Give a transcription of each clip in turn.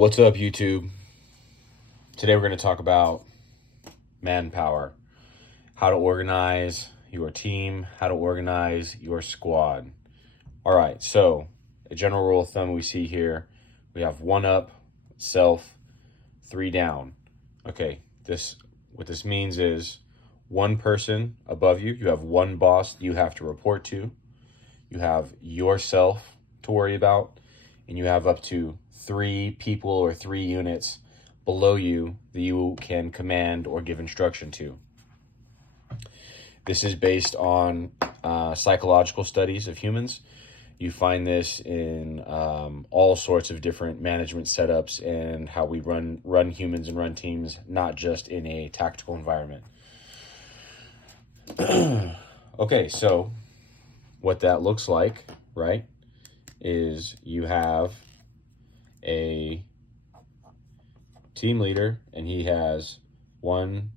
What's up, YouTube? Today we're going to talk about manpower, how to organize your team, how to organize your squad. All right, so a general rule of thumb we see here, we have 1 up, self, 3 down. Okay, what this means is one person above you, you have one boss you have to report to, you have yourself to worry about, and you have up to 3 people or 3 units below you that you can command or give instruction to. This is based on psychological studies of humans. You find this in all sorts of different management setups and how we run humans and run teams, not just in a tactical environment. Okay, so what that looks like, right, is you have a team leader and he has 1,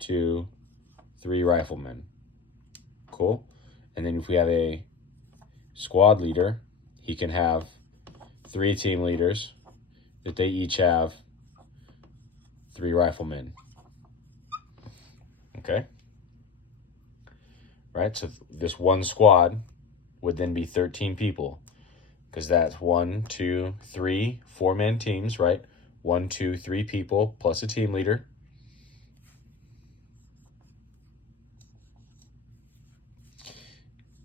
2, 3 riflemen. Cool. And then if we have a squad leader, he can have 3 team leaders that they each have 3 riflemen. Okay. Right. So this one squad would then be 13 people, because that's 1, 2, 3, 4-man teams, right? 1, 2, 3 people plus a team leader.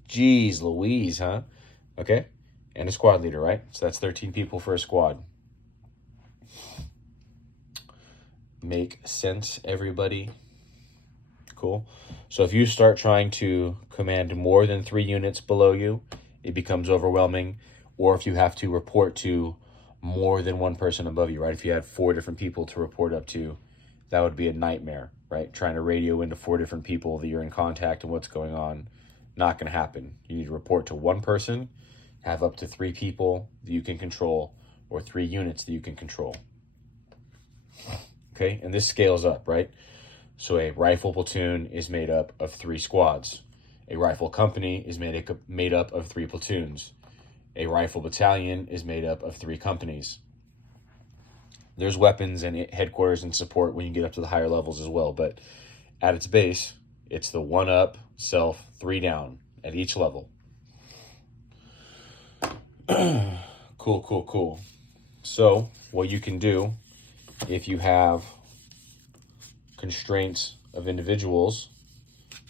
Jeez Louise, huh? Okay. And a squad leader, right? So that's 13 people for a squad. Make sense, everybody? Cool. So if you start trying to command more than 3 units below you, it becomes overwhelming. Or if you have to report to more than one person above you, right? If you had 4 different people to report up to, that would be a nightmare, right? Trying to radio into 4 different people that you're in contact and what's going on, not going to happen. You need to report to one person, have up to 3 people that you can control, or 3 units that you can control. Okay, and this scales up, right? So a rifle platoon is made up of 3 squads. A rifle company is made up of 3 platoons. A rifle battalion is made up of 3 companies. There's weapons and headquarters and support when you get up to the higher levels as well, but at its base, it's the 1 up, self, 3 down at each level. Cool. So what you can do if you have constraints of individuals,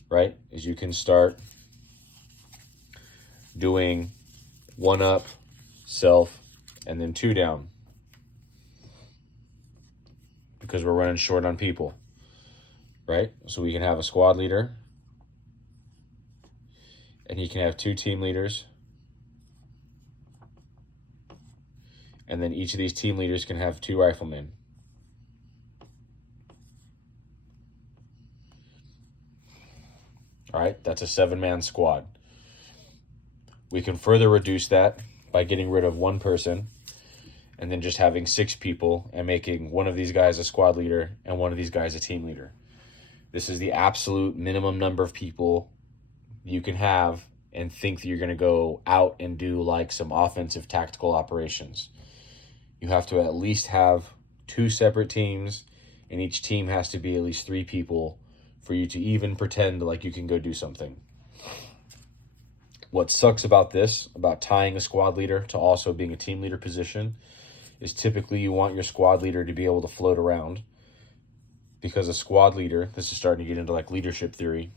right, is you can start doing 1 up, self, and then 2 down, because we're running short on people, right? So we can have a squad leader and he can have 2 team leaders, and then each of these team leaders can have 2 riflemen. All right, that's a 7-man squad. We can further reduce that by getting rid of 1 person and then just having 6 people and making one of these guys a squad leader and one of these guys a team leader. This is the absolute minimum number of people you can have and think that you're going to go out and do like some offensive tactical operations. You have to at least have 2 separate teams, and each team has to be at least 3 people for you to even pretend like you can go do something. What sucks about this, about tying a squad leader to also being a team leader position, is typically you want your squad leader to be able to float around, because a squad leader, this is starting to get into like leadership theory,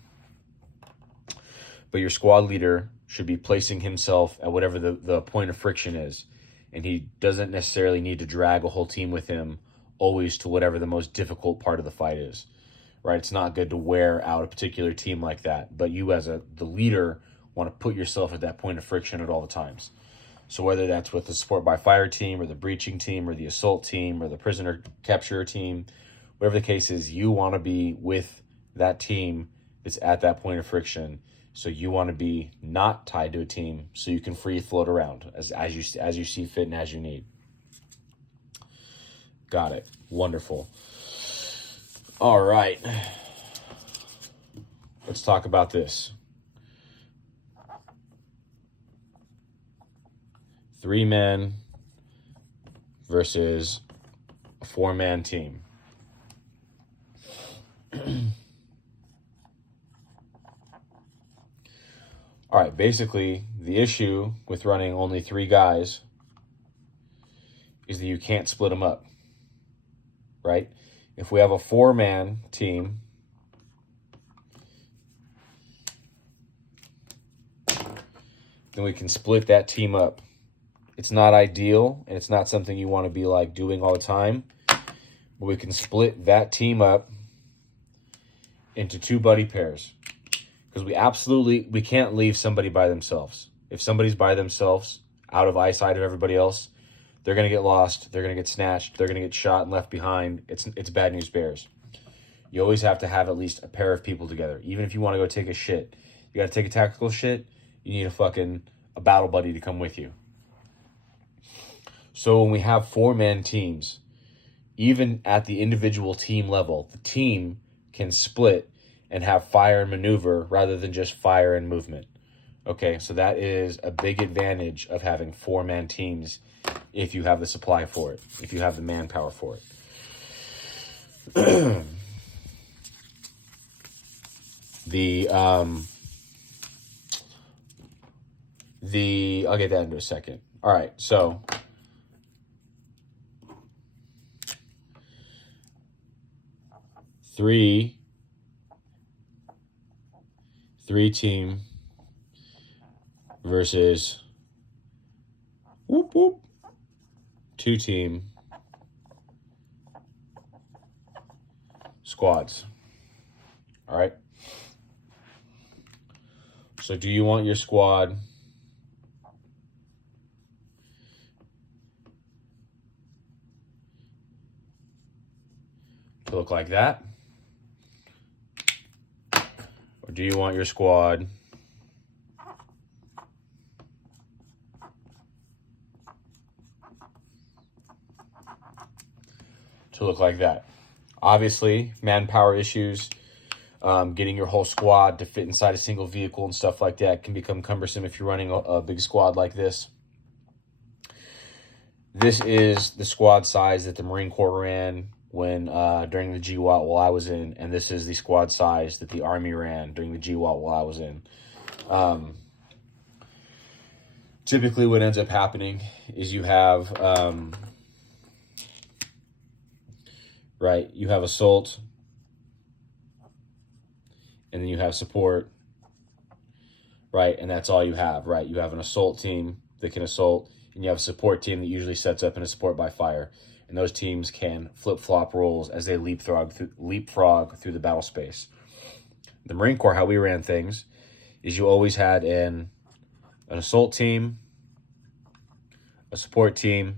but your squad leader should be placing himself at whatever the point of friction is, and he doesn't necessarily need to drag a whole team with him always to whatever the most difficult part of the fight is, right? It's not good to wear out a particular team like that, but you as the leader want to put yourself at that point of friction at all the times. So whether that's with the support by fire team or the breaching team or the assault team or the prisoner capture team, whatever the case is, you want to be with that team that's at that point of friction. So you want to be not tied to a team so you can free float around as you see fit and as you need. Got it. Wonderful. All right. Let's talk about this. 3 men, versus a 4-man team. All right, basically, the issue with running only 3 guys is that you can't split them up, right? If we have a 4-man team, then we can split that team up. It's not ideal, and it's not something you want to be like doing all the time, but we can split that team up into 2 buddy pairs, because we can't leave somebody by themselves. If somebody's by themselves, out of eyesight of everybody else, they're going to get lost, they're going to get snatched, they're going to get shot and left behind. It's bad news bears. You always have to have at least a pair of people together. Even if you want to go take a shit, you got to take a tactical shit, you need a battle buddy to come with you. So when we have 4-man teams, even at the individual team level, the team can split and have fire and maneuver rather than just fire and movement. Okay, so that is a big advantage of having 4-man teams if you have the supply for it, if you have the manpower for it. I'll get that into a second. All right, so three team versus 2 team squads. All right. So do you want your squad to look like that? Or do you want your squad to look like that? Obviously, manpower issues, getting your whole squad to fit inside a single vehicle and stuff like that can become cumbersome if you're running a big squad like this. This is the squad size that the Marine Corps ran when during the GWOT while I was in, and this is the squad size that the Army ran during the GWOT while I was in. Typically what ends up happening is you have you have assault, and then you have support, right? And that's all you have, right? You have an assault team that can assault, and you have a support team that usually sets up in a support by fire. And those teams can flip-flop roles as they leapfrog through the battle space. The Marine Corps, how we ran things, is you always had an assault team, a support team.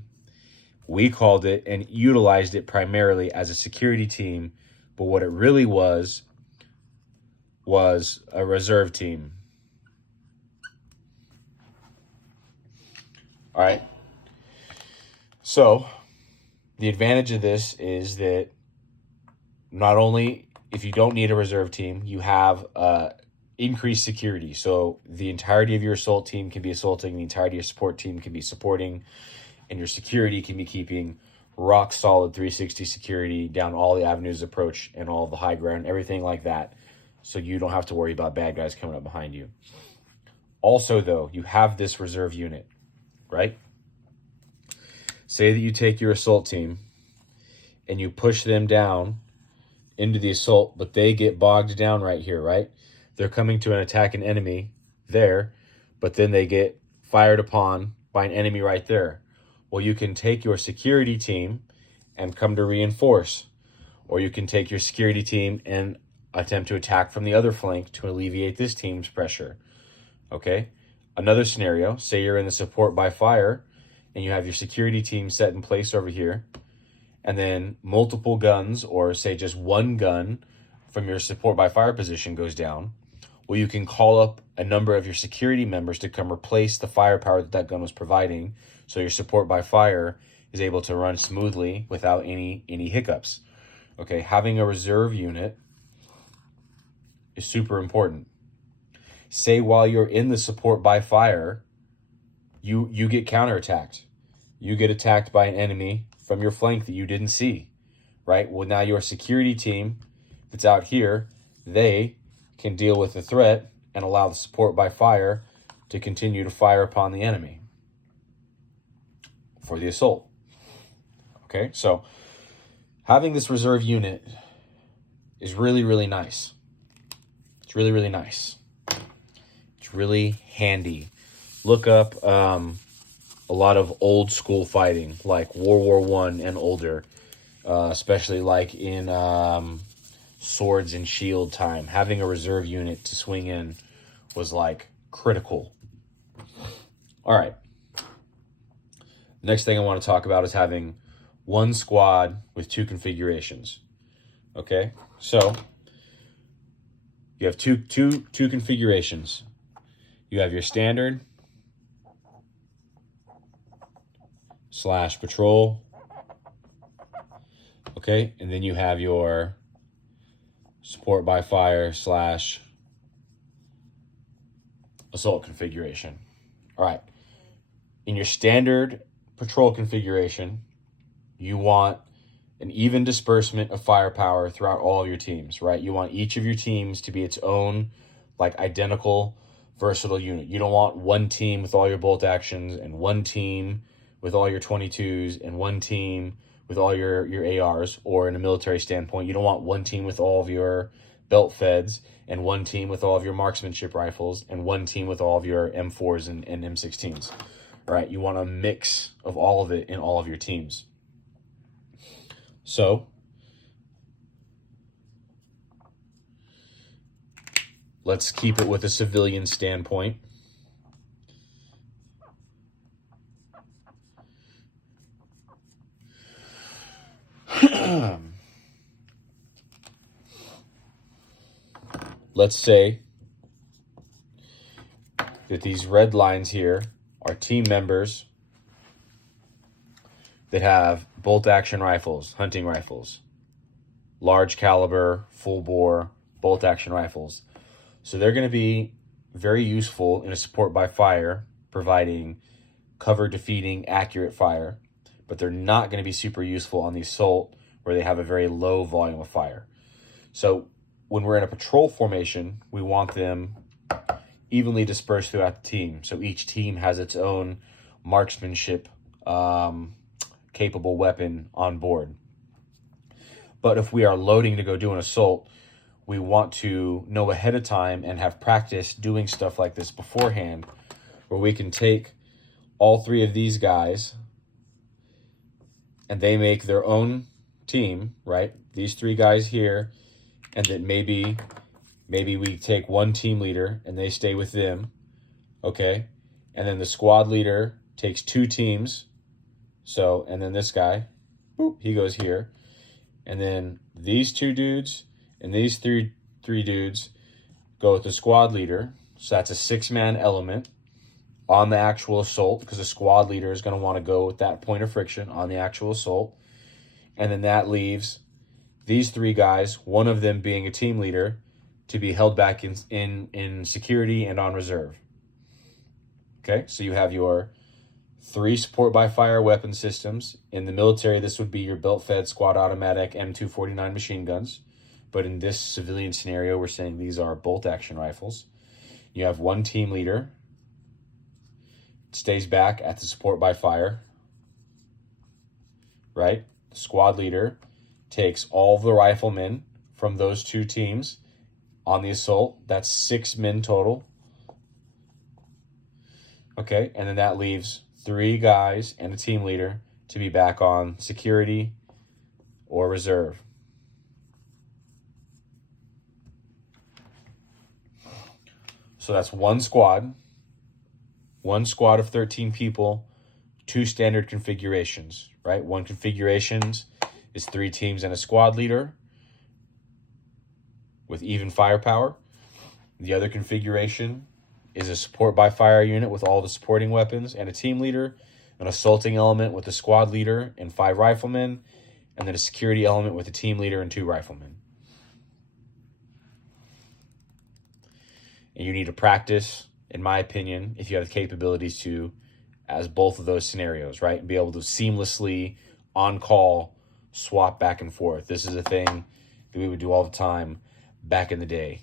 We called it and utilized it primarily as a security team, but what it really was a reserve team. All right. So the advantage of this is that not only if you don't need a reserve team, you have increased security. So the entirety of your assault team can be assaulting, the entirety of your support team can be supporting, and your security can be keeping rock solid 360 security down all the avenues of approach and all the high ground, everything like that. So you don't have to worry about bad guys coming up behind you. Also, though, you have this reserve unit, right? Say that you take your assault team and you push them down into the assault, but they get bogged down right here, right? They're coming to attack an enemy there, but then they get fired upon by an enemy right there. Well, you can take your security team and come to reinforce, or you can take your security team and attempt to attack from the other flank to alleviate this team's pressure. Okay? Another scenario, say you're in the support by fire and you have your security team set in place over here, and then multiple guns, or say just one gun from your support by fire position goes down. Well, you can call up a number of your security members to come replace the firepower that gun was providing, so your support by fire is able to run smoothly without any hiccups. Okay, having a reserve unit is super important. Say while you're in the support by fire, you get counterattacked. you get attacked by an enemy from your flank that you didn't see, right? Well, now your security team that's out here, they can deal with the threat and allow the support by fire to continue to fire upon the enemy for the assault. Okay, so having this reserve unit is really, really nice. It's really, really nice. It's really handy. Look up a lot of old school fighting, like World War I and older, especially like in swords and shield time. Having a reserve unit to swing in was like critical. All right. The next thing I want to talk about is having one squad with two configurations. Okay, so you have two configurations. You have your standard / patrol. Okay, and then you have your support by fire / assault configuration. All right. In your standard patrol configuration, you want an even disbursement of firepower throughout all of your teams, right? You want each of your teams to be its own, like, identical, versatile unit. You don't want one team with all your bolt actions and one team with all your 22s and one team with all your ARs, or in a military standpoint, you don't want one team with all of your belt feds and one team with all of your marksmanship rifles and one team with all of your M4s and M16s, right? You want a mix of all of it in all of your teams. So let's keep it with a civilian standpoint. Let's say that these red lines here are team members that have bolt action rifles, hunting rifles, large caliber, full bore bolt action rifles. So they're going to be very useful in a support by fire, providing cover defeating accurate fire, but they're not going to be super useful on the assault where they have a very low volume of fire. So when we're in a patrol formation, we want them evenly dispersed throughout the team. So each team has its own marksmanship capable weapon on board. But if we are loading to go do an assault, we want to know ahead of time and have practice doing stuff like this beforehand, where we can take all three of these guys and they make their own team, right? These three guys here, and then maybe we take one team leader and they stay with them, okay? And then the squad leader takes two teams. So, and then this guy, boop, he goes here. And then these two dudes and these three dudes go with the squad leader. So that's a 6-man element on the actual assault, because the squad leader is going to want to go with that point of friction on the actual assault. And then that leaves these three guys, one of them being a team leader, to be held back in security and on reserve. Okay, so you have your 3 support by fire weapon systems. In the military, this would be your belt-fed squad automatic M249 machine guns. But in this civilian scenario, we're saying these are bolt-action rifles. You have one team leader. It stays back at the support by fire. Right? The squad leader takes all of the riflemen from those two teams on the assault. That's 6 men total. Okay, and then that leaves 3 guys and a team leader to be back on security or reserve. So that's one squad of 13 people, 2 standard configurations, right? One configurations is 3 teams and a squad leader with even firepower. The other configuration is a support by fire unit with all the supporting weapons and a team leader, an assaulting element with a squad leader and 5 riflemen, and then a security element with a team leader and 2 riflemen. And you need to practice, in my opinion, if you have the capabilities to as both of those scenarios, right? And be able to seamlessly, on call, swap back and forth. This is a thing that we would do all the time back in the day.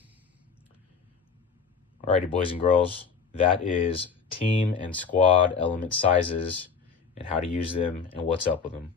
Alrighty, boys and girls, that is team and squad element sizes and how to use them and what's up with them.